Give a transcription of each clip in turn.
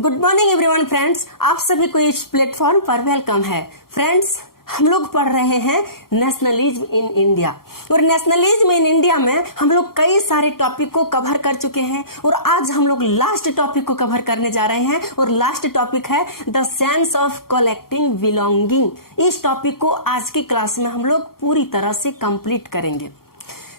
Good morning everyone friends, आप सभी को इस प्लेटफॉर्म पर वेलकम है। फ्रेंड्स, हम लोग पढ़ रहे हैं नेशनलिज्म इन इंडिया और नेशनलिज्म इन इंडिया में हम लोग कई सारे टॉपिक को कवर कर चुके हैं और आज हम लोग लास्ट टॉपिक को कवर करने जा रहे हैं और लास्ट टॉपिक है the sense of collecting belonging. इस टॉपिक को आज की क्लास में हम लोग पूरी तरह से कंप्लीट करेंगे।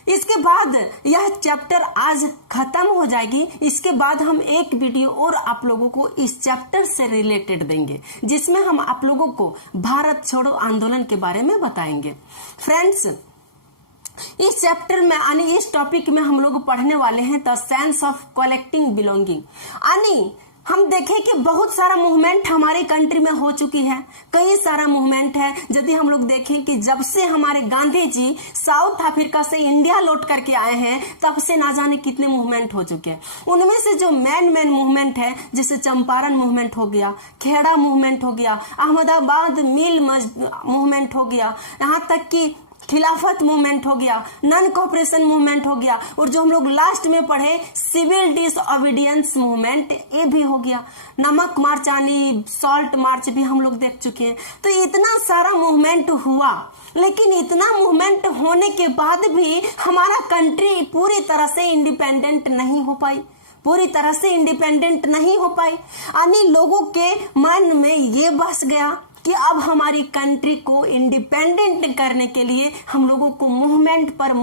इसके बाद यह चैप्टर आज खत्म हो जाएगी। इसके बाद हम एक वीडियो और आप लोगों को इस चैप्टर से रिलेटेड देंगे जिसमें हम आप लोगों को भारत छोड़ो आंदोलन के बारे में बताएंगे। फ्रेंड्स, इस चैप्टर में यानी इस टॉपिक में हम लोग पढ़ने वाले हैं the sense of collecting belonging. यानी हम देखें कि बहुत सारा मूवमेंट हमारी कंट्री में हो चुकी है, कई सारा मूवमेंट है। यदि हम लोग देखें कि जब से हमारे गांधी जी साउथ अफ्रीका से इंडिया लौट करके आए हैं तब से ना जाने कितने मूवमेंट हो चुके हैं। उनमें से जो मेन मूवमेंट है, जैसे चंपारण मूवमेंट हो गया, खेड़ा मूवमेंट हो गया, अहमदाबाद मिल मूवमेंट हो गया, यहाँ तक कि खिलाफत मूवमेंट हो गया, नॉन कोऑपरेशन मूवमेंट हो गया और जो हम लोग लास्ट में पढ़े सिविल डिसओबीडियंस मूवमेंट, ये भी हो गया। नमक मार्च यानी सॉल्ट मार्च भी हम लोग देख चुके हैं। तो इतना सारा मूवमेंट हुआ, लेकिन इतना मूवमेंट होने के बाद भी हमारा कंट्री पूरी तरह से इंडिपेंडेंट नहीं हो पाई, पूरी तरह से इंडिपेंडेंट नहीं हो पाई। यानी लोगों के मन में ये बस गया कि अब हमारी कंट्री को इंडिपेंडेंट करने के लिए हम लोगों को मूवमेंट पर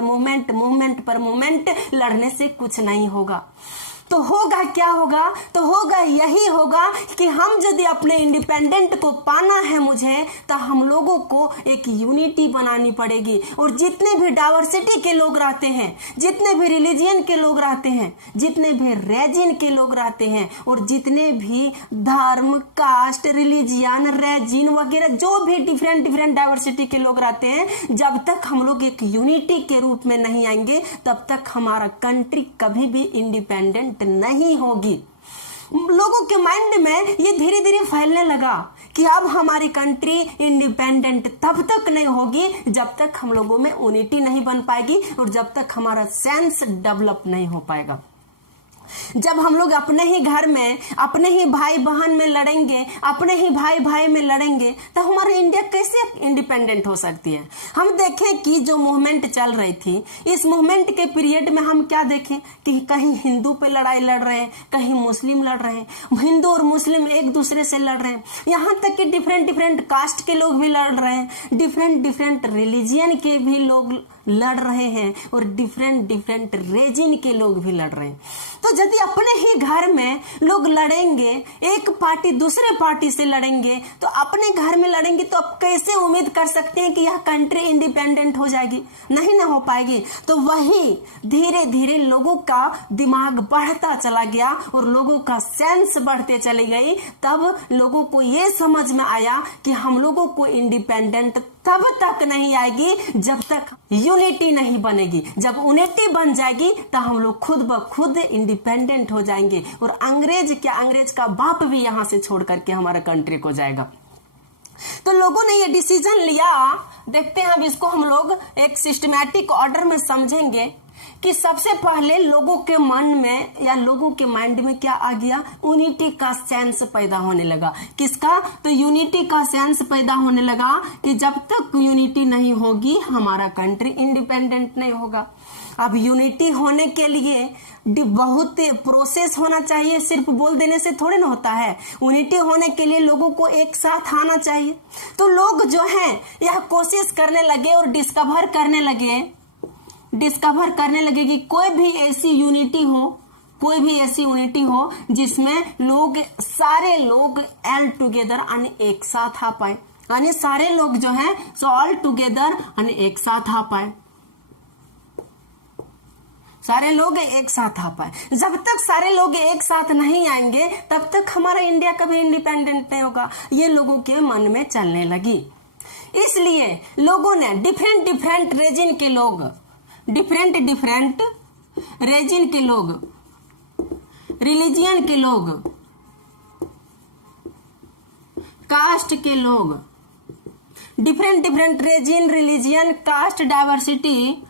मूवमेंट लड़ने से कुछ नहीं होगा। तो होगा क्या होगा? तो होगा यही होगा कि हम यदि अपने इंडिपेंडेंट को पाना है मुझे, तो हम लोगों को एक यूनिटी बनानी पड़ेगी और जितने भी डाइवर्सिटी के लोग रहते हैं, जितने भी रिलीजियन के लोग रहते हैं, जितने भी रेजिन के लोग रहते हैं और जितने भी धर्म, कास्ट, रिलीजियन, रेजिन वगैरह जो भी डिफरेंट डाइवर्सिटी के लोग रहते हैं, जब तक हम लोग एक यूनिटी के रूप में नहीं आएंगे तब तक हमारा कंट्री कभी भी इंडिपेंडेंट नहीं होगी। लोगों के माइंड में ये धीरे धीरे फैलने लगा कि अब हमारी कंट्री इंडिपेंडेंट तब तक नहीं होगी जब तक हम लोगों में यूनिटी नहीं बन पाएगी और जब तक हमारा सेंस डेवलप नहीं हो पाएगा। जब हम लोग अपने ही घर में, अपने ही भाई बहन में लड़ेंगे, अपने ही भाई में लड़ेंगे, तो हमारा इंडिया कैसे इंडिपेंडेंट हो सकती है? हम देखें कि जो मूवमेंट चल रही थी, इस मूवमेंट के पीरियड में हम क्या देखें कि कहीं हिंदू पे लड़ाई लड़ रहे हैं, कहीं मुस्लिम लड़ रहे हैं, हिंदू और मुस्लिम एक दूसरे से लड़ रहे हैं, यहाँ तक कि डिफरेंट कास्ट के लोग भी लड़ रहे हैं, डिफरेंट रिलीजियन के भी लोग लड़ रहे हैं और डिफरेंट रेजिन के लोग भी लड़ रहे हैं। तो यदि अपने ही घर में लोग लड़ेंगे, एक पार्टी दूसरे पार्टी से लड़ेंगे, तो अपने घर में लड़ेंगे तो अब कैसे उम्मीद कर सकते हैं कि यह कंट्री इंडिपेंडेंट हो जाएगी? नहीं ना हो पाएगी। तो वही धीरे धीरे लोगों का दिमाग बढ़ता चला गया और लोगों का सेंस बढ़ते चली गई। तब लोगों को ये समझ में आया कि हम लोगों को इंडिपेंडेंट तब तक नहीं आएगी जब तक यूनिटी नहीं बनेगी। जब यूनिटी बन जाएगी तो हम लोग खुद ब खुद इंडिपेंडेंट हो जाएंगे और अंग्रेज का बाप भी यहां से छोड़ करके हमारा कंट्री को जाएगा। तो लोगों ने ये डिसीजन लिया। देखते हैं अब इसको हम लोग एक सिस्टमैटिक ऑर्डर में समझेंगे कि सबसे पहले लोगों के मन में या लोगों के माइंड में क्या आ गया? यूनिटी का सेंस पैदा होने लगा। किसका? तो यूनिटी का सेंस पैदा होने लगा कि जब तक यूनिटी नहीं होगी हमारा कंट्री इंडिपेंडेंट नहीं होगा। अब यूनिटी होने के लिए बहुत प्रोसेस होना चाहिए, सिर्फ बोल देने से थोड़े ना होता है। यूनिटी होने के लिए लोगों को एक साथ आना चाहिए। तो लोग जो हैं यह कोशिश करने लगे और डिस्कवर करने लगे कि कोई भी ऐसी यूनिटी हो जिसमें लोग, सारे लोग एल टुगेदर यानी एक साथ आ पाए, यानी सारे लोग जो हैं सो ऑल टुगेदर यानी एक साथ आ पाए, सारे लोग एक साथ आ पाए। जब तक सारे लोग एक साथ नहीं आएंगे तब तक हमारा इंडिया कभी इंडिपेंडेंट नहीं होगा। ये लोगों के मन में चलने लगी। इसलिए लोगों ने डिफरेंट रेजिन के लोग, डिफरेंट रेजिन के लोग, रिलीजियन के लोग, कास्ट के लोग, different region, religion, caste, diversity,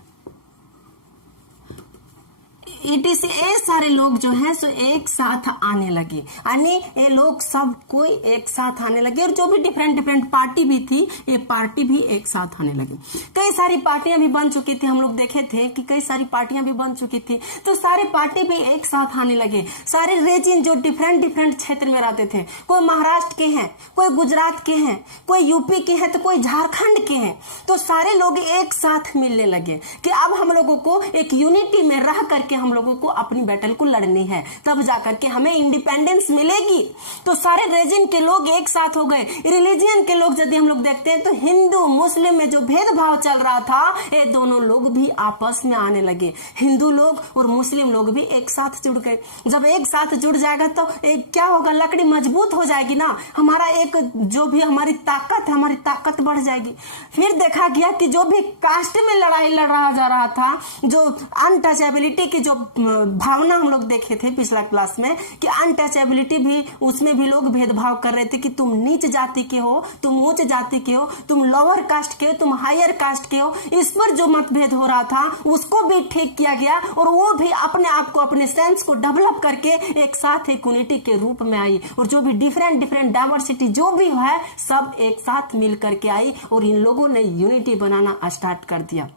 ETC ये सारे लोग जो हैं सो एक साथ आने लगे, यानी ये लोग सब कोई एक साथ आने लगे, और जो भी डिफरेंट डिफरेंट पार्टी भी थी ये पार्टी भी एक साथ आने लगी। कई सारी पार्टियां भी बन चुकी थी, हम लोग देखे थे कि कई सारी पार्टियां भी बन चुकी थी, तो सारे पार्टी भी एक साथ आने लगे। सारे रीजन जो डिफरेंट डिफरेंट क्षेत्र में रहते थे, कोई महाराष्ट्र के हैं, कोई गुजरात के हैं, कोई यूपी के हैं, तो कोई झारखंड के हैं, तो सारे लोग एक साथ मिलने लगे कि अब हम लोगों को एक यूनिटी में रह करके हम लोगों को अपनी बैटल को लड़नी है, तब जाकर के हमें इंडिपेंडेंस मिलेगी। तो सारे रीजन के लोग एक साथ हो गए। रिलीजियन के लोग यदि हम लोग देखते हैं तो हिंदू मुस्लिम में जो भेदभाव चल रहा था ये दोनों लोग भी आपस में आने लगे। हिंदू लोग और मुस्लिम लोग भी एक साथ जुड़ गए। जब एक साथ जुड़ जाएगा तो एक क्या होगा, लकड़ी मजबूत हो जाएगी ना, हमारा एक जो भी हमारी ताकत है, हमारी ताकत बढ़ जाएगी। फिर देखा गया कि जो भी कास्ट में लड़ाई लड़ा जा रहा था, जो अनटचेबिलिटी की जो भावना हम लोग देखे थे पिछला क्लास में कि अनटचेबिलिटी भी, उसमें भी लोग भेदभाव कर रहे थे कि तुम नीच जाति के हो, तुम उच्च जाति के हो, तुम लोअर कास्ट के हो, तुम हायर कास्ट के हो। इस पर जो मतभेद हो रहा था उसको भी ठीक किया गया, और वो भी अपने आप को, अपने सेंस को डेवलप करके एक साथ एक यूनिटी के रूप में आई, और जो भी डिफरेंट डिफरेंट डाइवर्सिटी जो भी है सब एक साथ मिल करके आई, और इन लोगों ने यूनिटी बनाना स्टार्ट कर दिया।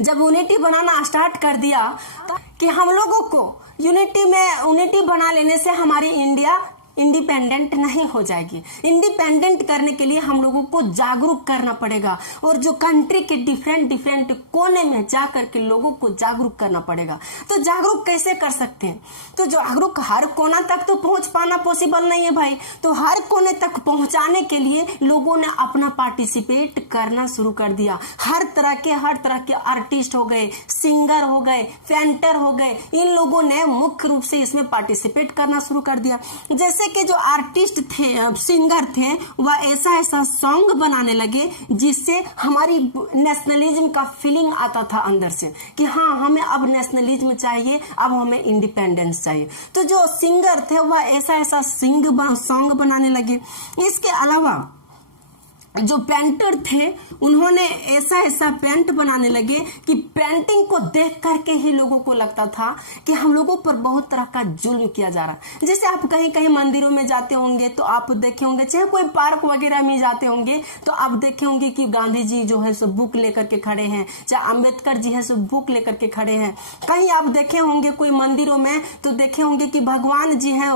जब यूनिटी बनाना स्टार्ट कर दिया तो कि हम लोगों को यूनिटी बना लेने से हमारी इंडिया इंडिपेंडेंट नहीं हो जाएगी। इंडिपेंडेंट करने के लिए हम लोगों को जागरूक करना पड़ेगा, और जो कंट्री के डिफरेंट डिफरेंट कोने में जा करके लोगों को जागरूक करना पड़ेगा। तो जागरूक कैसे कर सकते हैं? तो जागरूक हर कोना तक तो पहुंच पाना पॉसिबल नहीं है भाई, तो हर कोने तक पहुंचाने के लिए लोगों ने अपना पार्टिसिपेट करना शुरू कर दिया। हर तरह के आर्टिस्ट हो गए, सिंगर हो गए, पेंटर हो गए, इन लोगों ने मुख्य रूप से इसमें पार्टिसिपेट करना शुरू कर दिया। जैसे के जो आर्टिस्ट थे, सिंगर थे, वह ऐसा सॉन्ग बनाने लगे जिससे हमारी नेशनलिज्म का फीलिंग आता था अंदर से कि हाँ हमें अब नेशनलिज्म चाहिए, अब हमें इंडिपेंडेंस चाहिए। तो जो सिंगर थे वह ऐसा सॉन्ग बनाने लगे। इसके अलावा जो पेंटर थे उन्होंने ऐसा पेंट बनाने लगे कि पेंटिंग को देख करके ही लोगों को लगता था कि हम लोगों पर बहुत तरह का जुल्म किया जा रहा है। जैसे आप कहीं कहीं मंदिरों में जाते होंगे तो आप देखे होंगे, चाहे कोई पार्क वगैरह में जाते होंगे तो आप देखे होंगे कि गांधी जी जो है सो बुक लेकर के खड़े हैं, चाहे अम्बेडकर जी है सो बुक लेकर के खड़े हैं। कहीं आप देखे होंगे कोई मंदिरों में तो देखे होंगे कि भगवान जी हैं,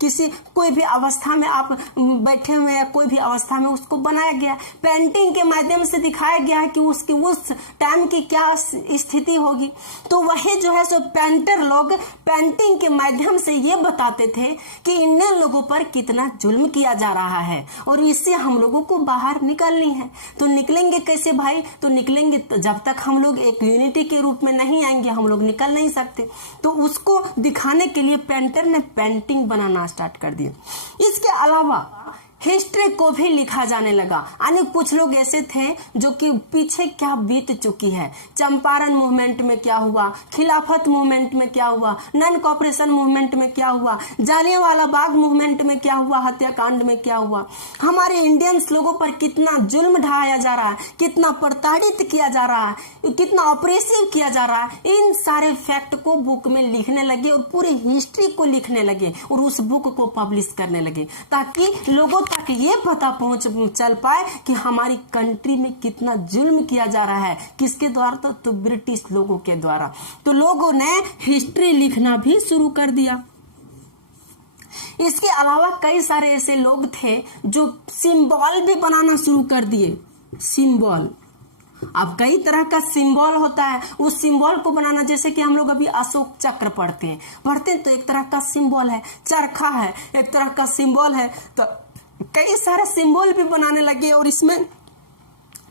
किसी कोई भी अवस्था में आप बैठे हुए हैं, कोई भी अवस्था में उसको बनाया गया, पेंटिंग के माध्यम से दिखाया गया है कि उसकी उस टाइम की क्या स्थिति होगी। तो वही जो है सो पेंटर लोग पेंटिंग के माध्यम से ये बताते थे कि इन लोगों पर कितना जुल्म किया जा रहा है और इससे हम लोगों को बाहर निकलनी है। तो निकलेंगे कैसे भाई? तो निकलेंगे तो जब तक हम लोग एक यूनिटी के रूप में नहीं आएंगे हम लोग निकल नहीं सकते। तो उसको दिखाने के लिए पेंटर ने पेंटिंग बनाना स्टार्ट कर दिया। इसके अलावा हिस्ट्री को भी लिखा जाने लगा, यानी कुछ लोग ऐसे थे जो कि पीछे क्या बीत चुकी है, चंपारण मूवमेंट में क्या हुआ, खिलाफत मूवमेंट में क्या हुआ, नॉन कॉपरेशन मूवमेंट में क्या हुआ, जालियांवाला बाग मूवमेंट में क्या हुआ, हत्याकांड में क्या हुआ, हमारे इंडियंस लोगों पर कितना जुल्म ढाया जा रहा है, कितना प्रताड़ित किया जा रहा है, कितना ऑपरेसिव किया जा रहा है। इन सारे फैक्ट को बुक में लिखने लगे और पूरी हिस्ट्री को लिखने लगे और उस बुक को पब्लिश करने लगे ताकि लोगों तक ये पता चल पाए कि हमारी कंट्री में कितना जुल्म किया जा रहा है। किसके द्वारा? तो ब्रिटिश लोगों के द्वारा। तो लोगों ने हिस्ट्री लिखना भी शुरू कर दिया। इसके अलावा कई सारे ऐसे लोग थे जो सिंबल भी बनाना शुरू कर दिए। सिंबल, अब कई तरह का सिंबल होता है, उस सिंबल को बनाना, जैसे कि हम लोग अभी अशोक चक्र पढ़ते हैं तो एक तरह का सिंबल है, चरखा है एक तरह का सिंबल है। तो कई सारे सिंबल भी बनाने लगे और इसमें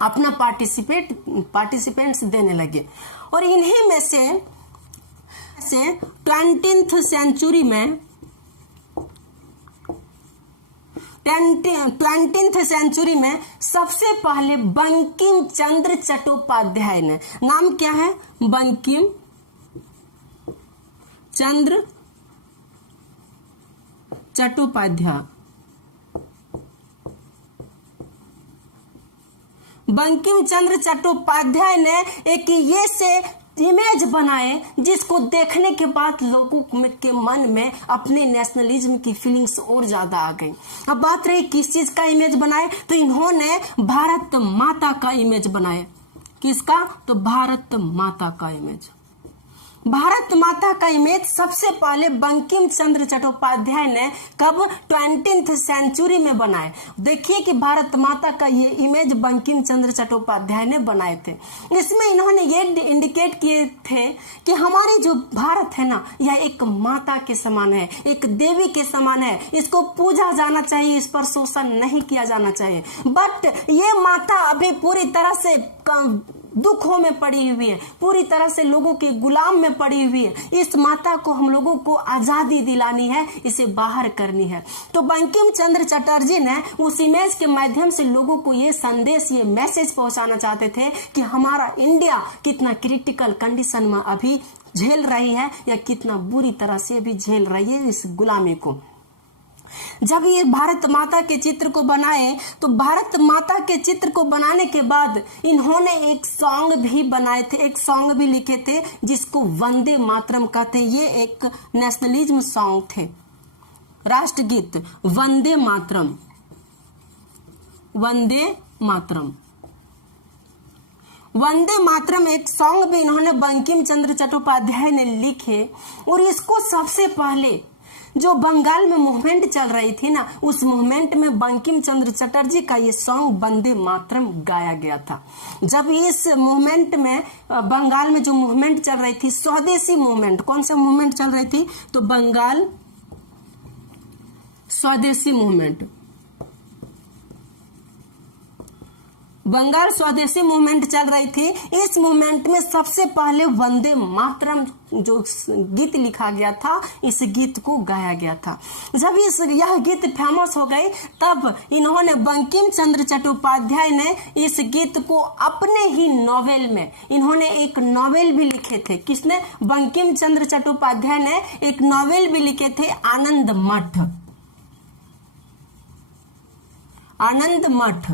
अपना पार्टिसिपेंट्स देने लगे। और इन्हीं में से 20th सेंचुरी में सबसे पहले बंकिम चंद्र चट्टोपाध्याय ने, नाम क्या है? बंकिम चंद्र चट्टोपाध्याय। बंकिम चंद्र चट्टोपाध्याय ने एक ये से इमेज बनाए जिसको देखने के बाद लोगों के मन में अपने नेशनलिज्म की फीलिंग्स और ज्यादा आ गई। अब बात रही किस चीज का इमेज बनाए, तो इन्होंने भारत माता का इमेज बनाए। किसका? तो भारत माता का इमेज। भारत माता का इमेज सबसे पहले बंकिम चंद्र चट्टोपाध्याय ने कब? 20th सेंचुरी में बनाए। देखिए कि भारत माता का ये इमेज बंकिम चंद्र चट्टोपाध्याय ने बनाए थे। इसमें इन्होंने ये इंडिकेट किए थे कि हमारी जो भारत है ना, यह एक माता के समान है, एक देवी के समान है, इसको पूजा जाना चाहिए, इस पर शोषण नहीं किया जाना चाहिए। बट ये माता अभी पूरी तरह से दुखों में पड़ी हुई है, पूरी तरह से लोगों के गुलाम में पड़ी हुई है। इस माता को हम लोगों को आजादी दिलानी है, इसे बाहर करनी है। तो बंकिम चंद्र चटर्जी ने उस इमेज के माध्यम से लोगों को ये संदेश, ये मैसेज पहुंचाना चाहते थे कि हमारा इंडिया कितना क्रिटिकल कंडीशन में अभी झेल रही है, या कितना बुरी तरह से अभी झेल रही है इस गुलामी को। जब ये भारत माता के चित्र को बनाए, तो भारत माता के चित्र को बनाने के बाद इन्होंने एक सॉन्ग भी बनाए थे, एक सॉन्ग भी लिखे थे जिसको वंदे मातरम कहते हैं। ये एक नेशनलिज्म सॉन्ग थे, राष्ट्रगीत वंदे मातरम। वंदे मातरम, वंदे मातरम एक सॉन्ग भी इन्होंने बंकिम चंद्र चट्टोपाध्याय ने लिखे। और इसको सबसे पहले जो बंगाल में मूवमेंट चल रही थी ना, उस मूवमेंट में बंकिम चंद्र चटर्जी का ये सॉन्ग वंदे मातरम गाया गया था। जब इस मूवमेंट में बंगाल में जो मूवमेंट चल रही थी, स्वदेशी मूवमेंट, कौन सा मूवमेंट चल रही थी? तो बंगाल स्वदेशी मूवमेंट, बंगाल स्वदेशी मूवमेंट चल रही थी। इस मूवमेंट में सबसे पहले वंदे मातरम जो गीत लिखा गया था, इस गीत को गाया गया था। जब यह गीत फेमस हो गई, तब इन्होंने बंकिम चंद्र चट्टोपाध्याय ने इस गीत को अपने ही नॉवेल में, इन्होंने एक नॉवेल भी लिखे थे। किसने? बंकिम चंद्र चट्टोपाध्याय ने एक नॉवेल भी लिखे थे, आनंद मठ। आनंद मठ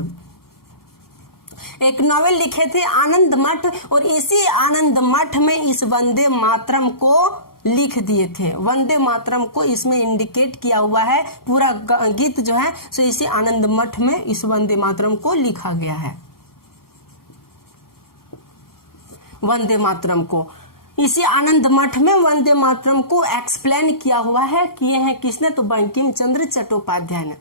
एक नॉवेल लिखे थे, आनंद मठ। और इसी आनंद मठ में इस वंदे मातरम को लिख दिए थे। वंदे मातरम को इसमें इंडिकेट किया हुआ है, पूरा गीत जो है सो इसी आनंद मठ में इस वंदे मातरम को लिखा गया है। वंदे मातरम को इसी आनंद मठ में वंदे मातरम को एक्सप्लेन किया हुआ है। किए हैं किसने? तो बंकिम चंद्र चट्टोपाध्याय ने।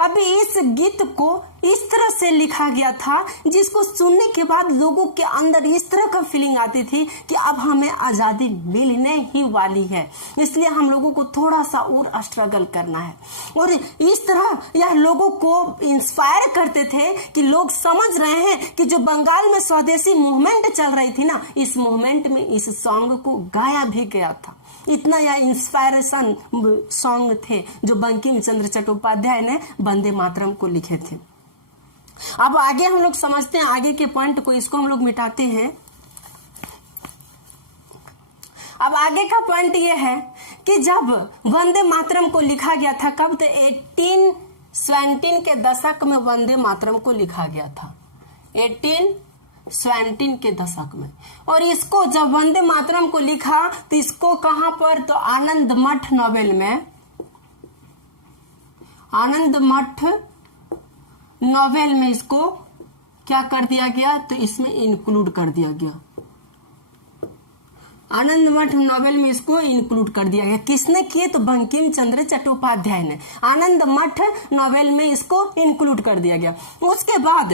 अभी इस गीत को इस तरह से लिखा गया था जिसको सुनने के बाद लोगों के अंदर इस तरह का फीलिंग आती थी कि अब हमें आजादी मिलने ही वाली है, इसलिए हम लोगों को थोड़ा सा और स्ट्रगल करना है। और इस तरह यह लोगों को इंस्पायर करते थे कि लोग समझ रहे हैं कि जो बंगाल में स्वदेशी मूवमेंट चल रही थी ना, इस मूवमेंट में इस सॉन्ग को गाया भी गया था। इतना यह इंस्पायरेशन सॉन्ग थे जो बंकिम चंद्र चट्टोपाध्याय ने वंदे मातरम को लिखे थे। अब आगे हम लोग समझते हैं आगे के पॉइंट को, इसको हम लोग मिटाते हैं। अब आगे का पॉइंट ये है कि जब वंदे मातरम को लिखा गया था, कब? तो 1817 के दशक में वंदे मातरम को लिखा गया था, 1817 के दशक में। और इसको जब वंदे मातरम को लिखा तो इसको कहां पर? तो आनंद मठ नॉवेल में, आनंद मठ नॉवेल में इसको क्या कर दिया गया? तो इसमें इंक्लूड कर दिया गया। आनंद मठ नॉवेल में इसको इंक्लूड कर दिया गया। किसने किए? तो बंकिम चंद्र चट्टोपाध्याय ने आनंद मठ नॉवेल में इसको इंक्लूड कर दिया गया। उसके बाद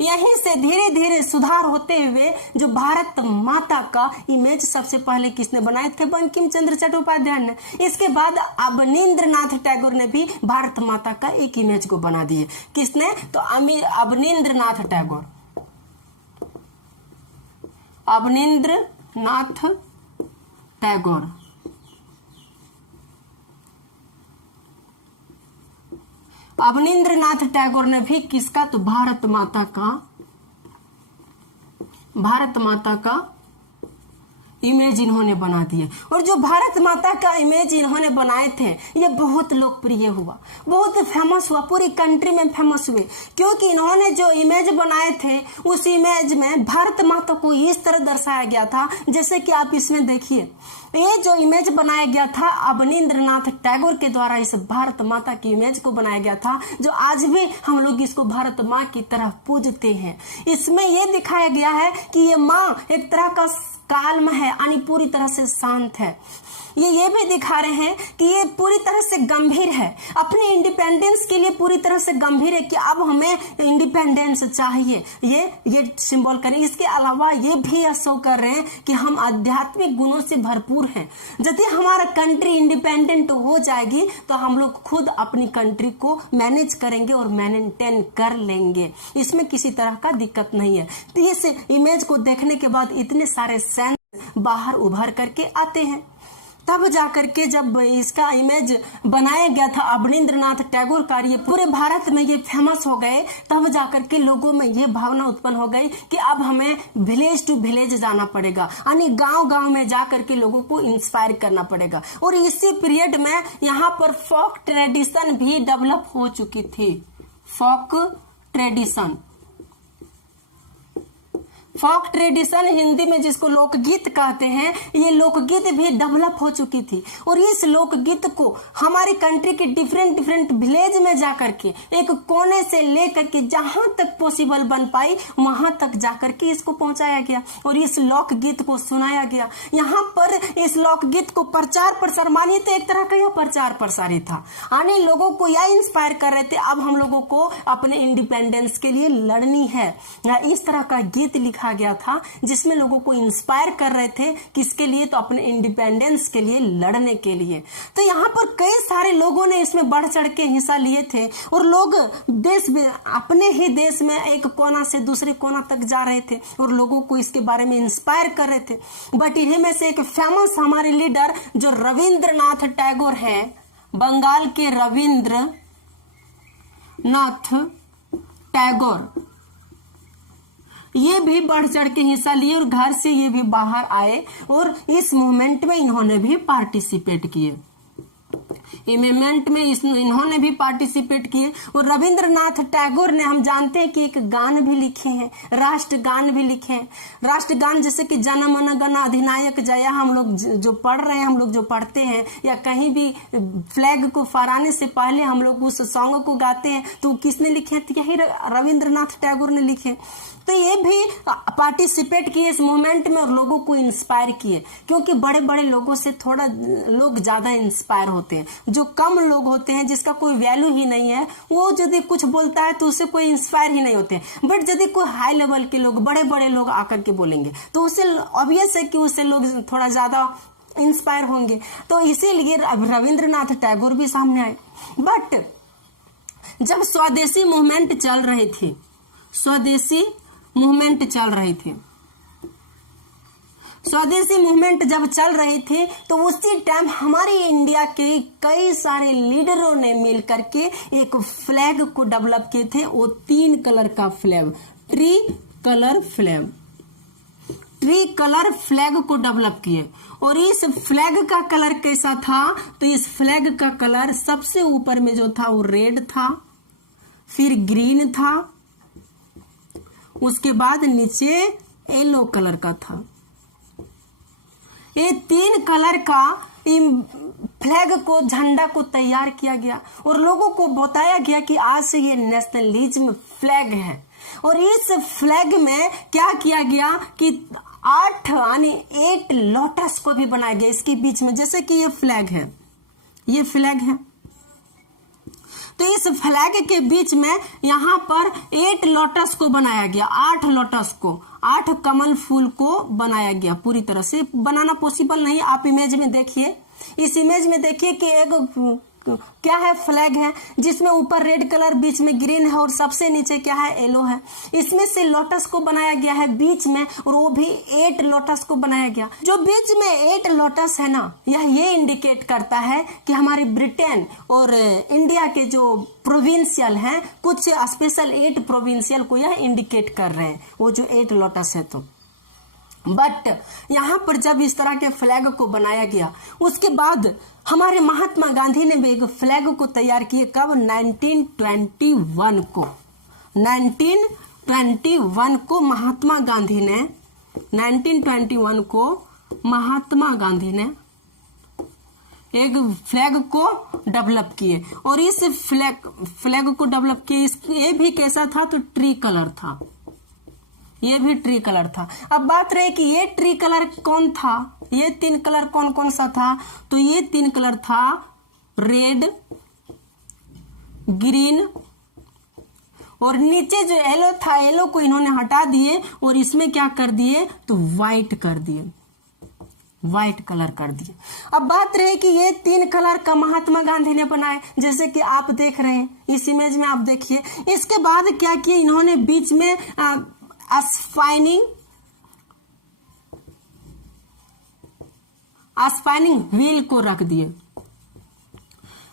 यहीं से धीरे धीरे सुधार होते हुए जो भारत माता का इमेज सबसे पहले किसने बनाए थे? बंकिम चंद्र चट्टोपाध्याय ने। इसके बाद अवनींद्रनाथ टैगोर ने भी भारत माता का एक इमेज को बना दिए। किसने? तो अवनींद्रनाथ टैगोर, अवनींद्रनाथ टैगोर। अवनींद्रनाथ टैगोर ने भी किसका? तो भारत माता का इमेज इन्होंने बना दिए। और जो भारत माता का इमेज इन्होंने बनाए थे ये बहुत लोकप्रिय हुआ, बहुत फेमस हुआ, पूरी कंट्री में फेमस हुए, क्योंकि इन्होंने जो इमेज बनाए थे उस इमेज में भारत माता को इस तरह दर्शाया गया था। जैसे कि आप इसमें देखिए, ये जो इमेज बनाया गया था अवनींद्रनाथ टैगोर के द्वारा इस भारत माता की इमेज को बनाया गया था, जो आज भी हम लोग इसको भारत माँ की तरह पूजते हैं। इसमें यह दिखाया गया है कि ये माँ एक तरह का काल्म है, यानी पूरी तरह से शांत है। ये भी दिखा रहे हैं कि ये पूरी तरह से गंभीर है, अपने इंडिपेंडेंस के लिए पूरी तरह से गंभीर है कि अब हमें इंडिपेंडेंस चाहिए। ये सिंबल करें। इसके अलावा ये भी शो कर रहे हैं कि हम आध्यात्मिक गुणों से भरपूर हैं। यदि हमारा कंट्री इंडिपेंडेंट हो जाएगी तो हम लोग खुद अपनी कंट्री को मैनेज करेंगे और मेंटेन कर लेंगे, इसमें किसी तरह का दिक्कत नहीं है। तो इस इमेज को देखने के बाद इतने सारे सेंस बाहर उभर करके आते हैं। तब जाकर के जब इसका इमेज बनाया गया था अवनींद्रनाथ टैगोर का, ये पूरे भारत में ये फेमस हो गए, तब जाकर के लोगों में ये भावना उत्पन्न हो गई कि अब हमें विलेज टू विलेज जाना पड़ेगा, यानी गांव-गांव में जाकर के लोगों को इंस्पायर करना पड़ेगा। और इसी पीरियड में यहाँ पर फोक ट्रेडिशन भी डेवलप हो चुकी थी। फोक ट्रेडिशन हिंदी में जिसको लोकगीत कहते हैं, ये लोकगीत भी डेवलप हो चुकी थी। और इस लोकगीत को हमारी कंट्री के डिफरेंट विलेज में जाकर के एक कोने से लेकर के जहां तक पॉसिबल बन पाई वहां तक जाकर के इसको पहुंचाया गया और इस लोकगीत को सुनाया गया। यहाँ पर इस लोकगीत को प्रचार प्रसार, मानिए तो एक तरह का यह प्रचार प्रसार ही था, यानी लोगों को यह इंस्पायर कर रहे थे अब हम लोगों को अपने इंडिपेंडेंस के लिए लड़नी है। इस तरह का गीत लिखा गया था जिसमें लोगों को इंस्पायर कर रहे थे, किसके लिए, तो अपने इंडिपेंडेंस के लिए, लड़ने के लिए। तो यहाँ पर कई सारे लोगों ने इसमें बढ़ चढ़ के हिस्सा लिए थे और लोग अपने ही देश में एक कोना से दूसरे कोना तक जा रहे थे और लोगों को इसके बारे में इंस्पायर कर रहे थे। बट इन्हीं में से एक फेमस हमारे लीडर जो रविंद्रनाथ टैगोर है, बंगाल के रविंद्रनाथ टैगोर, ये भी बढ़ चढ़ के हिस्सा लिए और घर से ये भी बाहर आए और इस मूवमेंट में इन्होंने भी पार्टिसिपेट किए। मूवमेंट में इन्होंने भी पार्टिसिपेट किए। और रविंद्रनाथ टैगोर ने, हम जानते हैं कि एक गान भी लिखे हैं, राष्ट्रगान भी लिखे हैं। राष्ट्रगान जैसे कि जन मन गण अधिनायक जया, हम लोग जो पढ़ रहे हैं, हम लोग जो पढ़ते हैं या कहीं भी फ्लैग को फहराने से पहले हम लोग उस सॉन्ग को गाते हैं, तो किसने लिखे हैं? यही रविंद्रनाथ टैगोर ने लिखे। तो ये भी पार्टिसिपेट किए इस मूवमेंट में और लोगों को इंस्पायर किए, क्योंकि बड़े बड़े लोगों से थोड़ा लोग ज्यादा इंस्पायर होते हैं। जो कम लोग होते हैं जिसका कोई वैल्यू ही नहीं है, वो यदि कुछ बोलता है तो उससे कोई इंस्पायर ही नहीं होते। बट यदि कोई हाई लेवल के लोग, बड़े बड़े लोग आकर के बोलेंगे तो उससे ऑब्वियस है कि उससे लोग थोड़ा ज्यादा इंस्पायर होंगे। तो इसीलिए रविंद्रनाथ टैगोर भी सामने आए। बट जब स्वदेशी मूवमेंट चल रही थी, स्वदेशी मूवमेंट जब चल रही थी तो उसी टाइम हमारे इंडिया के कई सारे लीडरों ने मिलकर के एक फ्लैग को डेवलप किए थे। वो 3 कलर का फ्लैग, ट्री कलर फ्लैग को डेवलप किए। और इस फ्लैग का कलर कैसा था? तो इस फ्लैग का कलर सबसे ऊपर में जो था वो रेड था, फिर ग्रीन था, उसके बाद नीचे येलो कलर का था। ये 3 कलर का फ्लैग को, झंडा को तैयार किया गया और लोगों को बताया गया कि आज से ये नेशनलिज्म फ्लैग है। और इस फ्लैग में क्या किया गया कि 8 लोटस को भी बनाया गया इसके बीच में। जैसे कि ये फ्लैग है, तो इस फ्लैग के बीच में यहाँ पर 8 लोटस को बनाया गया, 8 लोटस को, 8 कमल फूल को बनाया गया। पूरी तरह से बनाना पॉसिबल नहीं, आप इमेज में देखिए, इस इमेज में देखिए कि एक क्या है, फ्लैग है जिसमें ऊपर रेड कलर, बीच में ग्रीन है और सबसे नीचे क्या है, येलो है। इसमें से लोटस को बनाया गया है बीच में, और वो भी 8 लोटस को बनाया गया। जो बीच में 8 लोटस है ना, ये इंडिकेट करता है कि हमारे ब्रिटेन और इंडिया के जो प्रोविंशियल हैं, कुछ स्पेशल 8 प्रोविंशियल को यह इंडिकेट कर रहे हैं, वो जो 8 लोटस है। तो बट यहाँ पर जब इस तरह के फ्लैग को बनाया गया, उसके बाद हमारे महात्मा गांधी ने भी एक फ्लैग को तैयार किए। कब? 1921 को। 1921 को महात्मा गांधी ने 1921 को महात्मा गांधी ने एक फ्लैग को डेवलप किए। और इस फ्लैग को डेवलप किए, ये भी कैसा था? तो ट्री कलर था, ये भी ट्री कलर था। अब बात रहे कि ये ट्री कलर कौन था, ये 3 कलर कौन कौन सा था? तो ये 3 कलर था रेड, ग्रीन और नीचे जो येलो था, येलो को इन्होंने हटा दिए और इसमें क्या कर दिए? तो व्हाइट कर दिए, व्हाइट कलर कर दिए। अब बात रहे कि ये 3 कलर का महात्मा गांधी ने बनाए, जैसे कि आप देख रहे हैं इस इमेज में, आप देखिए। इसके बाद क्या किया इन्होंने? बीच में स्पाइनिंग व्हील को रख दिए।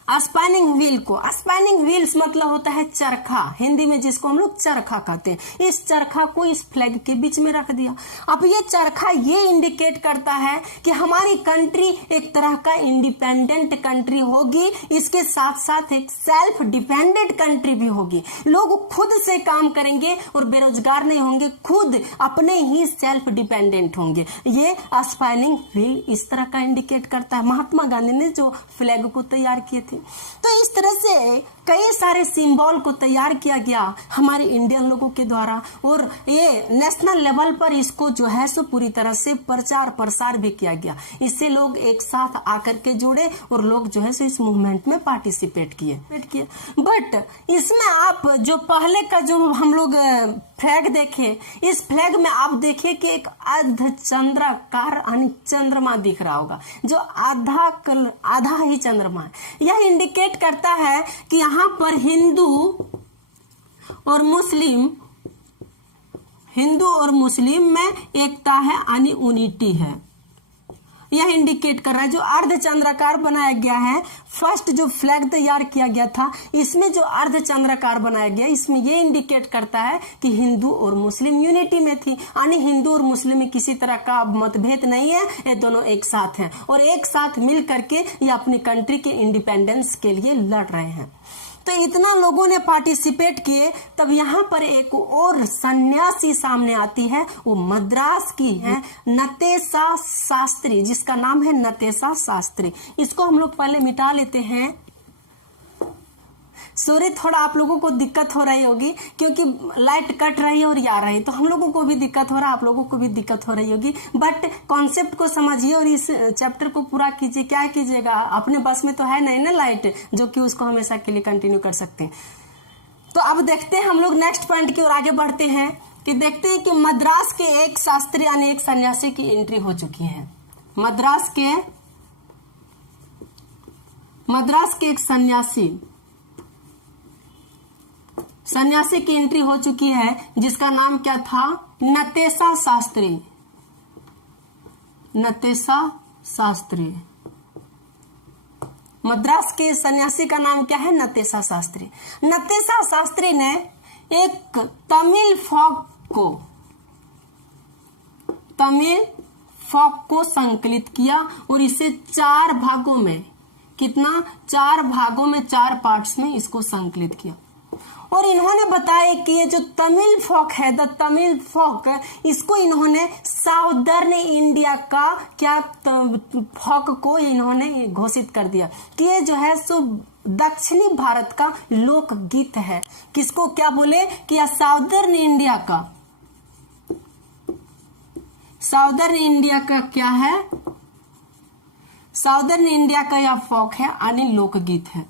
स्पाइनिंग व्हील को, स्पाइनिंग व्हील्स मतलब होता है चरखा, हिंदी में जिसको हम लोग चरखा कहते हैं। इस चरखा को इस फ्लैग के बीच में रख दिया। अब ये चरखा ये इंडिकेट करता है कि हमारी कंट्री एक तरह का इंडिपेंडेंट कंट्री होगी, इसके साथ साथ एक सेल्फ डिपेंडेंट कंट्री भी होगी। लोग खुद से काम करेंगे और बेरोजगार नहीं होंगे, खुद अपने ही सेल्फ डिपेंडेंट होंगे। ये स्पाइनिंग व्हील इस तरह का इंडिकेट करता है। महात्मा गांधी ने जो फ्लैग को तैयार किए थे, तो इस तरह से कई सारे सिंबल को तैयार किया गया हमारे इंडियन लोगों के द्वारा, और ये नेशनल लेवल पर इसको जो है सो पूरी तरह से प्रचार प्रसार भी किया गया। इससे लोग एक साथ आकर के जुड़े और लोग जो है सो इस मूवमेंट में पार्टिसिपेट किए। बट इसमें आप जो पहले का जो हम लोग फ्लैग देखे, इस फ्लैग में आप देखिए कि एक अर्धचंद्राकार यानी चंद्रमा दिख रहा होगा, जो आधा ही चंद्रमा है। यह इंडिकेट करता है कि यहाँ पर हिंदू और मुस्लिम में एकता है यानी यूनिटी है। यह इंडिकेट कर रहा है। जो अर्धचंद्राकार बनाया गया है, फर्स्ट जो फ्लैग तैयार किया गया था, इसमें जो अर्धचंद्राकार बनाया गया, इसमें यह इंडिकेट करता है कि हिंदू और मुस्लिम यूनिटी में थी, यानी हिंदू और मुस्लिम में किसी तरह का मतभेद नहीं है, ये दोनों एक साथ हैं और एक साथ मिल करके ये अपनी कंट्री के इंडिपेंडेंस के लिए लड़ रहे हैं। तो इतना लोगों ने पार्टिसिपेट किए। तब यहाँ पर एक और सन्यासी सामने आती है, वो मद्रास की है नतेशा शास्त्री, जिसका नाम है नतेशा शास्त्री। इसको हम लोग पहले मिटा लेते हैं। सॉरी, थोड़ा आप लोगों को दिक्कत हो रही होगी क्योंकि लाइट कट रही है और ये आ रही है, तो हम लोगों को भी दिक्कत हो रहा है, आप लोगों को भी दिक्कत हो रही होगी। बट कॉन्सेप्ट को समझिए और इस चैप्टर को पूरा कीजिए। क्या कीजिएगा, अपने बस में तो है नहीं ना लाइट जो कि उसको हमेशा के लिए कंटिन्यू कर सकते हैं। तो अब देखते हैं हम लोग नेक्स्ट पॉइंट की ओर आगे बढ़ते हैं कि देखते हैं कि मद्रास के एक शास्त्री यानी एक सन्यासी की एंट्री हो चुकी है। मद्रास के एक सन्यासी की एंट्री हो चुकी है, जिसका नाम क्या था? नतेशा शास्त्री। मद्रास के सन्यासी का नाम क्या है? नतेशा शास्त्री। नतेशा शास्त्री ने एक तमिल फोक को संकलित किया और इसे 4 भागों में, 4 पार्ट्स में इसको संकलित किया। और इन्होंने बताया कि ये जो तमिल फोक है, द तमिल फोक, इसको इन्होंने साउदर्न इंडिया का फोक को इन्होंने घोषित कर दिया कि ये जो है सो दक्षिणी भारत का लोकगीत है। किसको क्या बोले कि यह साउदर्न इंडिया का क्या है? साउदर्न इंडिया का यह फोक है यानी लोकगीत है।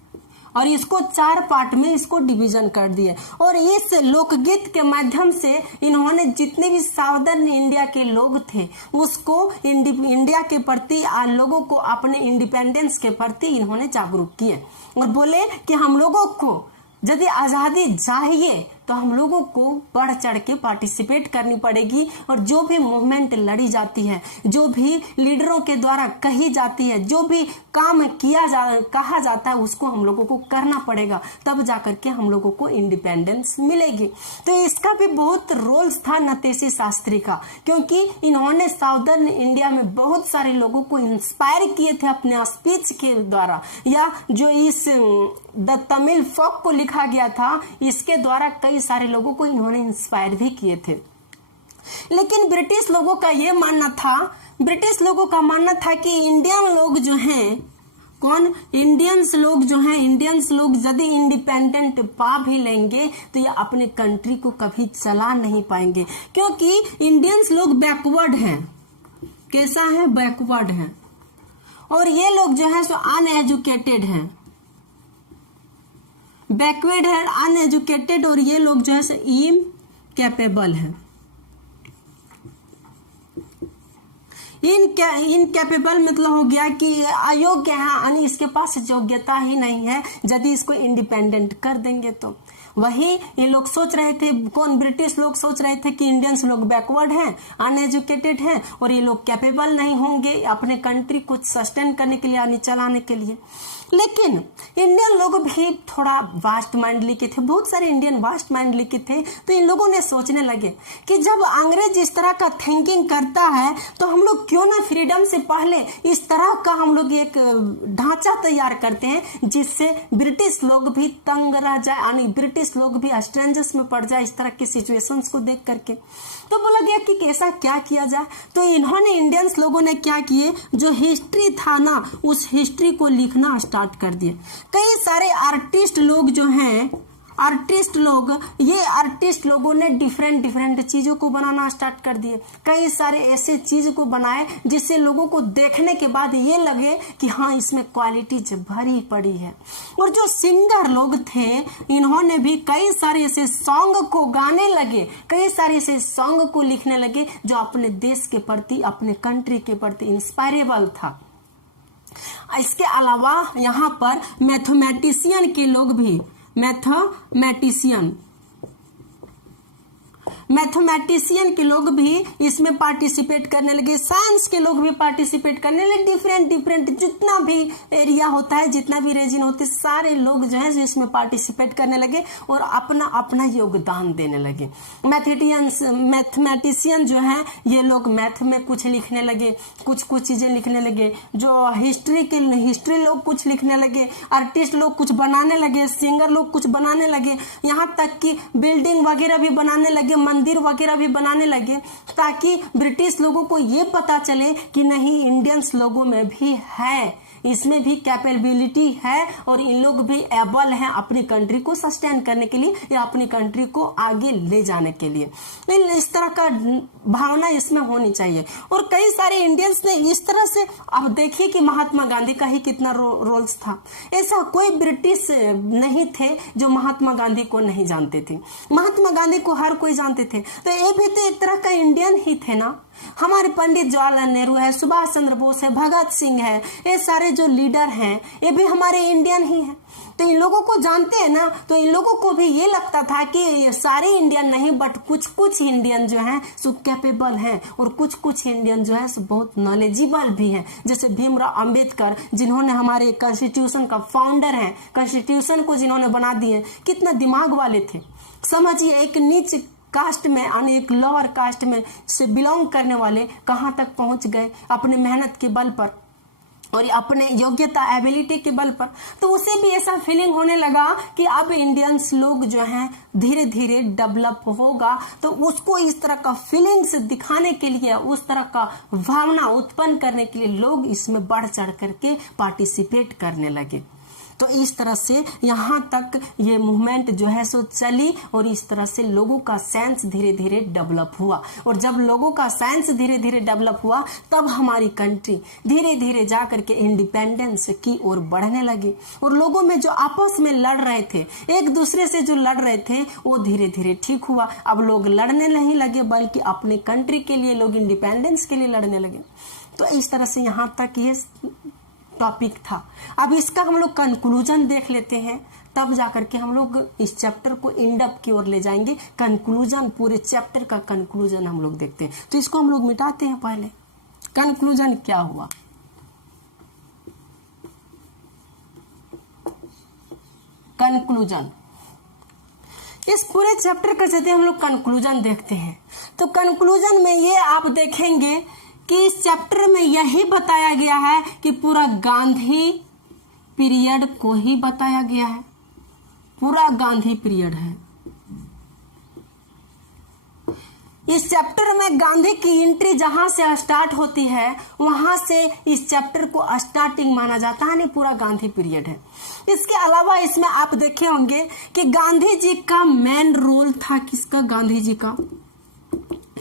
और इसको 4 पार्ट में इसको डिवीजन कर दिए। और इस लोकगीत के माध्यम से इन्होंने जितने भी साउदर्न इंडिया के लोग थे उसको इंडिया के प्रति, लोगों को अपने इंडिपेंडेंस के प्रति इन्होंने जागरूक किए और बोले कि हम लोगों को यदि आजादी चाहिए तो हम लोगों को बढ़ चढ़ के पार्टिसिपेट करनी पड़ेगी। और जो भी मूवमेंट लड़ी जाती है, जो भी लीडरों के द्वारा कही जाती है, जो भी काम कहा जाता है, उसको हम लोगों को करना पड़ेगा, तब जाकर के हम लोगों को इंडिपेंडेंस मिलेगी। तो इसका भी बहुत रोल्स था नतेशी शास्त्री का, क्योंकि इन्होंने साउदर्न इंडिया में बहुत सारे लोगों को इंस्पायर किए थे अपने स्पीच के द्वारा, या जो इस द तमिल फोक को लिखा गया था, इसके द्वारा कई सारे लोगों को इन्होंने इंस्पायर भी किए थे। लेकिन ब्रिटिश लोगों का ये मानना था कि इंडियन लोग जो हैं, इंडियंस लोग यदि इंडिपेंडेंट पा भी लेंगे तो ये अपने कंट्री को कभी चला नहीं पाएंगे, क्योंकि इंडियंस लोग बैकवर्ड हैं। कैसा है? बैकवर्ड हैं। और ये लोग जो है सो अनएजुकेटेड हैं, बैकवर्ड है, अनएजुकेटेड, और ये लोग जो है सो इनकैपेबल हैं। इनकैपेबल मतलब हो गया कि अयोग्य है, यानी इसके पास योग्यता ही नहीं है। यदि इसको इंडिपेंडेंट कर देंगे तो वही ये लोग सोच रहे थे, ब्रिटिश लोग सोच रहे थे कि इंडियंस लोग बैकवर्ड हैं, अनएजुकेटेड हैं, और ये लोग कैपेबल नहीं होंगे अपने कंट्री को सस्टेन करने के लिए, यानी चलाने के लिए। लेकिन इंडियन लोग भी थोड़ा वास्ट माइंडली के थे, बहुत सारे इंडियन वास्ट माइंडली के थे। तो इन लोगों ने सोचने लगे कि जब अंग्रेज इस तरह का थिंकिंग करता है तो हम लोग क्यों ना फ्रीडम से पहले इस तरह का हम लोग एक ढांचा तैयार करते हैं जिससे ब्रिटिश लोग भी तंग रह जाए, यानी ब्रिटिश लोग भी स्ट्रेंजर्स में पड़ जाए इस तरह की सिचुएशंस को देख करके। तो बोला गया कि कैसा क्या किया जाए। तो इन्होंने, इंडियंस लोगों ने क्या किए, जो हिस्ट्री था ना, उस हिस्ट्री को लिखना स्टार्ट कर दिए। कई सारे आर्टिस्ट लोग जो हैं, ये आर्टिस्ट लोगों ने डिफरेंट चीजों को बनाना स्टार्ट कर दिए। कई सारे ऐसे चीज को बनाए जिससे लोगों को देखने के बाद ये लगे कि हाँ, इसमें क्वालिटी भरी पड़ी है। और जो सिंगर लोग थे, इन्होंने भी कई सारे ऐसे सॉन्ग को गाने लगे, कई सारे ऐसे सॉन्ग को लिखने लगे जो अपने देश के प्रति, अपने कंट्री के प्रति इंस्पायरेबल था। इसके अलावा यहाँ पर मैथमेटिशियन के लोग भी, मैथमेटिशियन के लोग भी इसमें पार्टिसिपेट करने लगे, साइंस के लोग भी पार्टिसिपेट करने लगे। डिफरेंट जितना भी एरिया होता है, जितना भी रीजन होते हैं, सारे लोग जो है इसमें पार्टिसिपेट करने लगे और अपना अपना योगदान देने लगे। मैथमेटिशियन जो है, ये लोग मैथ में कुछ लिखने लगे, कुछ चीजें लिखने लगे। जो हिस्ट्री लोग कुछ लिखने लगे, आर्टिस्ट लोग कुछ बनाने लगे, सिंगर लोग कुछ बनाने लगे, यहाँ तक कि बिल्डिंग वगैरह भी बनाने लगे, मंदिर वगैरह भी बनाने लगे, ताकि ब्रिटिश लोगों को ये पता चले कि नहीं, इंडियंस लोगों में भी है, इसमें भी कैपेबिलिटी है और इन लोग भी एबल हैं अपनी कंट्री को सस्टेन करने के लिए या अपनी कंट्री को आगे ले जाने के लिए। इस तरह का भावना इसमें होनी चाहिए। और कई सारे इंडियंस ने इस तरह से, अब देखिए कि महात्मा गांधी का ही कितना रोल्स था। ऐसा कोई ब्रिटिश नहीं थे जो महात्मा गांधी को नहीं जानते थे। महात्मा गांधी को हर कोई जानते थे। तो ये भी तो एक तरह का इंडियन ही थे ना। हमारे पंडित जवाहरलाल नेहरू है, सुभाष चंद्र बोस है, भगत सिंह है, ये सारे जो लीडर हैं ये भी हमारे इंडियन ही हैं। तो इन लोगों को जानते हैं ना, तो इन लोगों को भी ये लगता था कि सारे इंडियन नहीं, बट कुछ इंडियन जो हैं सो कैपेबल हैं और कुछ इंडियन जो है सो बहुत नॉलेजेबल भी हैं। जैसे भीमराव अंबेडकर, जिन्होंने हमारे कॉन्स्टिट्यूशन का फाउंडर हैं, कॉन्स्टिट्यूशन को जिन्होंने बना दिए, कितना दिमाग वाले थे। समझिए, एक नीच कास्ट में, यानी एक लोअर कास्ट में से बिलोंग करने वाले कहाँ तक पहुंच गए अपने मेहनत के बल पर और अपने योग्यता, एबिलिटी के बल पर। तो उसे भी ऐसा फीलिंग होने लगा कि अब इंडियंस लोग जो हैं धीरे धीरे डेवलप होगा। तो उसको इस तरह का फीलिंग्स दिखाने के लिए, उस तरह का भावना उत्पन्न करने के लिए लोग इसमें बढ़ चढ़ करके पार्टिसिपेट करने लगे। तो इस तरह से यहाँ तक ये मूवमेंट जो है सो चली और इस तरह से लोगों का साइंस धीरे धीरे डेवलप हुआ। और जब लोगों का साइंस धीरे धीरे डेवलप हुआ, तब हमारी कंट्री धीरे धीरे जा करके इंडिपेंडेंस की ओर बढ़ने लगी। और लोगों में जो आपस में लड़ रहे थे, एक दूसरे से जो लड़ रहे थे, वो धीरे धीरे ठीक हुआ। अब लोग लड़ने नहीं लगे, बल्कि अपने कंट्री के लिए, लोग इंडिपेंडेंस के लिए लड़ने लगे। तो इस तरह से यहाँ तक ये टॉपिक था। अब इसका हम लोग कंक्लूजन देख लेते हैं तब जाकर के हम लोग इस चैप्टर को इंडअप की ओर ले जाएंगे। कंक्लूजन, पूरे चैप्टर का कंक्लूजन हम लोग देखते हैं। तो इसको हम लोग मिटाते हैं पहले। कंक्लूजन क्या हुआ? कंक्लूजन, इस पूरे चैप्टर का यदि हम लोग कंक्लूजन देखते हैं तो कंक्लूजन में ये आप देखेंगे कि इस चैप्टर में यही बताया गया है कि पूरा गांधी पीरियड को ही बताया गया है। पूरा गांधी पीरियड है। इस चैप्टर में गांधी की एंट्री जहां से स्टार्ट होती है वहां से इस चैप्टर को स्टार्टिंग माना जाता है, नहीं पूरा गांधी पीरियड है। इसके अलावा इसमें आप देखे होंगे कि गांधी जी का मेन रोल था किसका? गांधी जी का।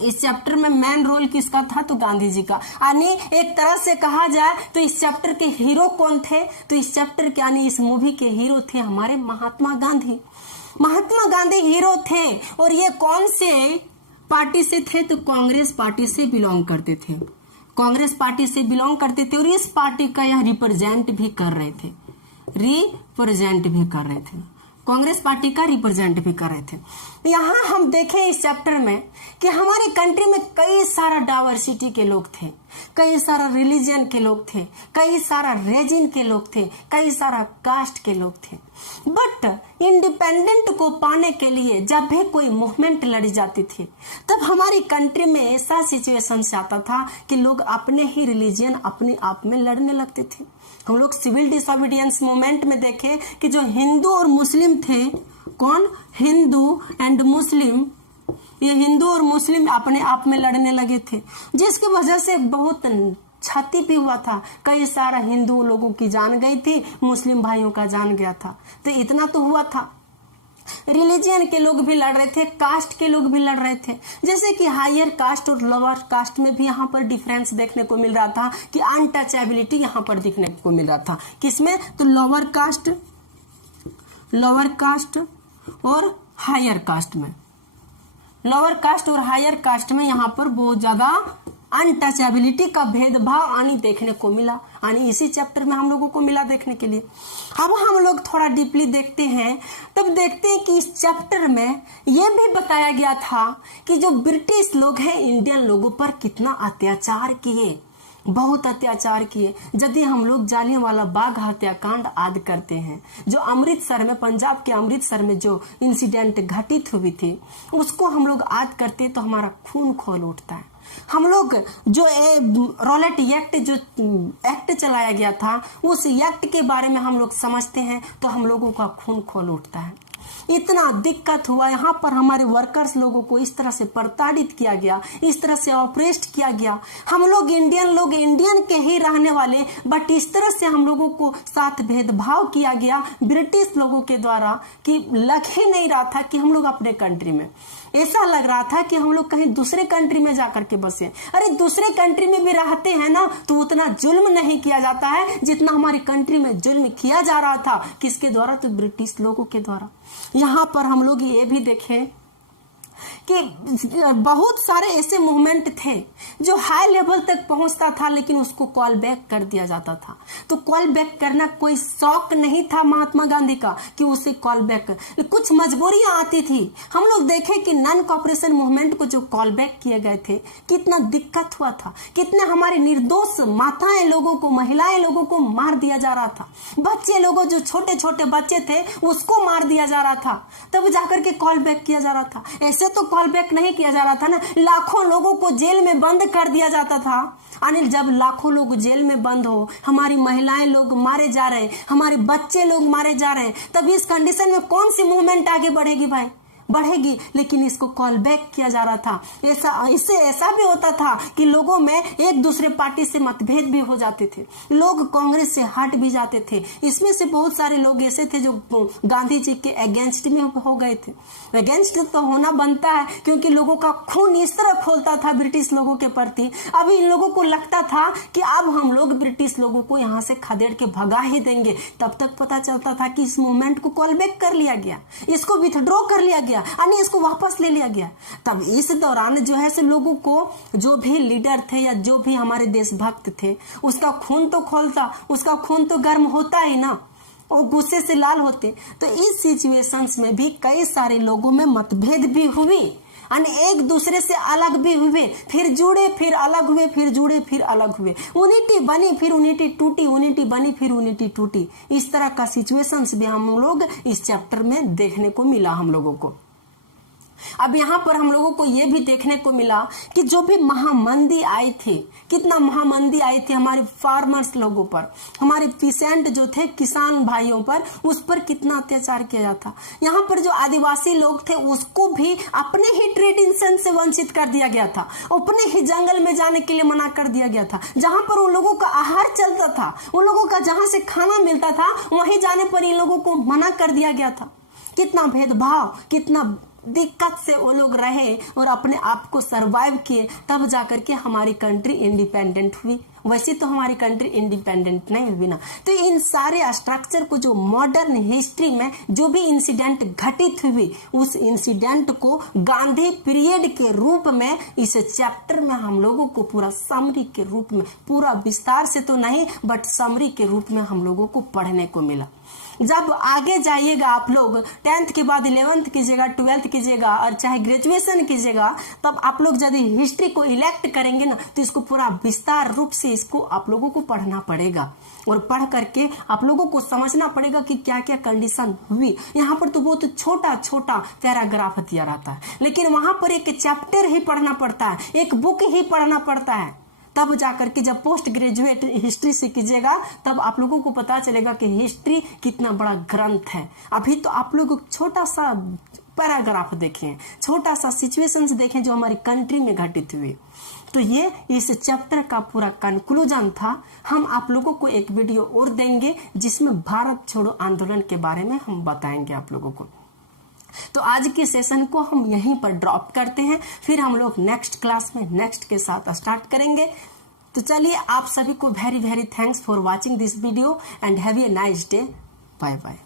इस चैप्टर में मेन रोल किसका था? तो गांधी जी का। यानी एक तरह से कहा जाए तो इस चैप्टर के हीरो कौन थे? तो इस चैप्टर के यानी इस मूवी के हीरो थे हमारे महात्मा गांधी। महात्मा गांधी हीरो थे। और ये कौन से पार्टी से थे? तो कांग्रेस पार्टी से बिलोंग करते थे। कांग्रेस पार्टी से बिलोंग करते थे और इस पार्टी का यह रिप्रेजेंट भी कर रहे थे। कांग्रेस पार्टी का रिप्रेजेंट भी कर रहे थे। यहाँ हम देखें इस चैप्टर में कि हमारे कंट्री में कई सारा डाइवर्सिटी के लोग थे, कई सारा रिलीजन के लोग थे, कई सारा रीजन के लोग थे, कई सारा कास्ट के लोग थे। बट इंडिपेंडेंट को पाने के लिए जब भी कोई मूवमेंट लड़ी जाती थी तब हमारी कंट्री में ऐसा सिचुएशन आता था कि लोग अपने ही रिलीजन अपने आप में लड़ने लगते थे। हम लोग सिविल डिसोबीडियंस मूवमेंट में देखे कि जो हिंदू और मुस्लिम थे, कौन? हिंदू एंड मुस्लिम, ये हिंदू और मुस्लिम अपने आप में लड़ने लगे थे, जिसकी वजह से बहुत क्षति भी हुआ था। कई सारा हिंदू लोगों की जान गई थी, मुस्लिम भाइयों का जान गया था। तो इतना तो हुआ था। रिलीजियन के लोग भी लड़ रहे थे, कास्ट के लोग भी लड़ रहे थे। जैसे कि हायर कास्ट और लोअर कास्ट में भी यहाँ पर डिफरेंस देखने को मिल रहा था कि अनटचेबिलिटी यहाँ पर देखने को मिल रहा था। किसमें? तो लोअर कास्ट और हायर कास्ट में। लोअर कास्ट और हायर कास्ट में यहाँ पर बहुत ज्यादा अनटचेबिलिटी का भेदभाव आनी देखने को मिला, यानी इसी चैप्टर में हम लोगों को मिला देखने के लिए। अब हम लोग थोड़ा डीपली देखते हैं, तब देखते हैं कि इस चैप्टर में यह भी बताया गया था कि जो ब्रिटिश लोग हैं इंडियन लोगों पर कितना अत्याचार किए, बहुत अत्याचार किए। यदि हम लोग जालियांवाला बाग हत्याकांड आदि करते हैं, जो अमृतसर में, पंजाब के अमृतसर में जो इंसिडेंट घटित हुई थी, उसको हम लोग याद करते तो हमारा खून खौल उठता है। हम लोग जो रॉलेट एक्ट, जो एक्ट चलाया गया था, उस एक्ट के बारे में हम लोग समझते हैं तो हम लोगों का खून खौल उठता है। इतना दिक्कत हुआ यहाँ पर, हमारे वर्कर्स लोगों को इस तरह से प्रताड़ित किया गया, इस तरह से ऑपरेस्ट किया गया। हम लोग इंडियन के ही रहने वाले, बट इस तरह से हम लोगों को साथ भेदभाव किया गया ब्रिटिश लोगों के द्वारा कि लग ही नहीं रहा था कि हम लोग अपने कंट्री में, ऐसा लग रहा था कि हम लोग कहीं दूसरे कंट्री में जाकर के बसे। अरे दूसरे कंट्री में भी रहते हैं ना तो उतना जुल्म नहीं किया जाता है जितना हमारी कंट्री में जुल्म किया जा रहा था। किसके द्वारा? तो ब्रिटिश लोगों के द्वारा। यहाँ पर हम लोग ये भी देखें कि बहुत सारे ऐसे मूवमेंट थे जो हाई लेवल तक पहुंचता था लेकिन उसको कॉल बैक कर दिया जाता था। तो कॉल बैक करना कोई शौक नहीं था महात्मा गांधी का कि उसे कॉल बैक कर, कुछ मजबूरियां आती थी। हम लोग देखें कि नॉन कॉपरेशन मूवमेंट को जो कॉल बैक किए गए थे, कितना दिक्कत हुआ था, कितने हमारे निर्दोष माताएं लोगों को, महिलाएं लोगों को मार दिया जा रहा था, बच्चे लोगों, जो छोटे छोटे बच्चे थे उसको मार दिया जा रहा था, तब जाकर के कॉल बैक किया जा रहा था। ऐसे तो कॉल बैक नहीं किया जा रहा था ना, लाखों लोगों को जेल में बंद कर दिया जाता था। अनिल, जब लाखों लोग जेल में बंद हो, हमारी महिलाएं लोग मारे जा रहे हैं, हमारे बच्चे लोग मारे जा रहे हैं, तब इस कंडीशन में कौन सी मूवमेंट आगे बढ़ेगी भाई? बढ़ेगी। लेकिन इसको कॉल बैक किया जा रहा था। इससे ऐसा भी होता था कि लोगों में एक दूसरे पार्टी से मतभेद भी हो जाते थे, लोग कांग्रेस से हट भी जाते थे। इसमें से बहुत सारे लोग ऐसे थे जो गांधी जी के अगेंस्ट में हो गए थे। अगेंस्ट तो होना बनता है क्योंकि लोगों का खून इस तरह खोलता था ब्रिटिश लोगों के प्रति। अब इन लोगों को लगता था कि अब हम लोग ब्रिटिश लोगों को यहाँ से खदेड़ के भगा ही देंगे। तब तक पता चलता था कि इस मूवमेंट को कॉल बैक कर लिया गया, इसको विथड्रॉ कर लिया गया, यानी इसको वापस ले लिया गया। तब इस दौरान जो है से लोगों को, जो भी लीडर थे या जो भी हमारे देशभक्त थे, उसका खून तो खोलता, उसका खून तो गर्म होता ही ना। और गुस्से से लाल होते। तो इस सिचुएशंस में भी कई सारे लोगों में मतभेद भी हुए, एक दूसरे से अलग भी हुए, फिर जुड़े फिर अलग हुए, फिर जुड़े फिर अलग हुए, यूनिटी बनी फिर यूनिटी टूटी, यूनिटी बनी फिर यूनिटी टूटी। इस तरह का सिचुएशंस भी हम लोग इस चैप्टर में देखने को मिला हम लोगों को। अब यहाँ पर हम लोगों को यह भी देखने को मिला कि जो भी महामंदी आई थी, कितना महामंदी आई थी हमारे फार्मर्स लोगों पर, हमारे पीसेंट जो थे किसान भाइयों पर, उस पर कितना अत्याचार किया जाता। यहाँ पर जो आदिवासी लोग थे उसको भी अपने ही ट्रेडिशन से वंचित कर दिया गया था, अपने ही जंगल में जाने के लिए मना कर दिया गया था। जहां पर उन लोगों का आहार चलता था, उन लोगों का जहां से खाना मिलता था, वहीं जाने पर इन लोगों को मना कर दिया गया था। कितना भेदभाव, कितना दिक्कत से वो लोग रहे और अपने आप को सरवाइव किए, तब जाकर के हमारी कंट्री इंडिपेंडेंट हुई। वैसे तो हमारी कंट्री इंडिपेंडेंट नहीं हुई ना। तो इन सारे स्ट्रक्चर को, जो मॉडर्न हिस्ट्री में जो भी इंसिडेंट घटित हुई, उस इंसिडेंट को गांधी पीरियड के रूप में इस चैप्टर में हम लोगों को पूरा समरी के रूप में, पूरा विस्तार से तो नहीं बट समरी के रूप में हम लोगों को पढ़ने को मिला। जब आगे जाइएगा आप लोग 10th के बाद 11th कीजिएगा, 12th कीजिएगा और चाहे ग्रेजुएशन कीजिएगा, तब आप लोग यदि हिस्ट्री को इलेक्ट करेंगे ना, तो इसको पूरा विस्तार रूप से इसको आप लोगों को पढ़ना पड़ेगा और पढ़ करके आप लोगों को समझना पड़ेगा कि क्या क्या कंडीशन हुई। यहाँ पर तो बहुत छोटा छोटा पैराग्राफ दिया रहता है, लेकिन वहां पर एक चैप्टर ही पढ़ना पड़ता है, एक बुक ही पढ़ना पड़ता है। तब जाकर के जब पोस्ट ग्रेजुएट हिस्ट्री से कीजिएगा, तब आप लोगों को पता चलेगा कि हिस्ट्री कितना बड़ा ग्रंथ है। अभी तो आप लोग छोटा सा पैराग्राफ देखें, छोटा सा सिचुएशंस देखें जो हमारी कंट्री में घटित हुई। तो ये इस चैप्टर का पूरा कंक्लूजन था। हम आप लोगों को एक वीडियो और देंगे जिसमें भारत छोड़ो आंदोलन के बारे में हम बताएंगे आप लोगों को। तो आज के सेशन को हम यहीं पर ड्रॉप करते हैं, फिर हम लोग नेक्स्ट क्लास में नेक्स्ट के साथ स्टार्ट करेंगे। तो चलिए, आप सभी को very very thanks for watching this video and have a nice day. Bye bye.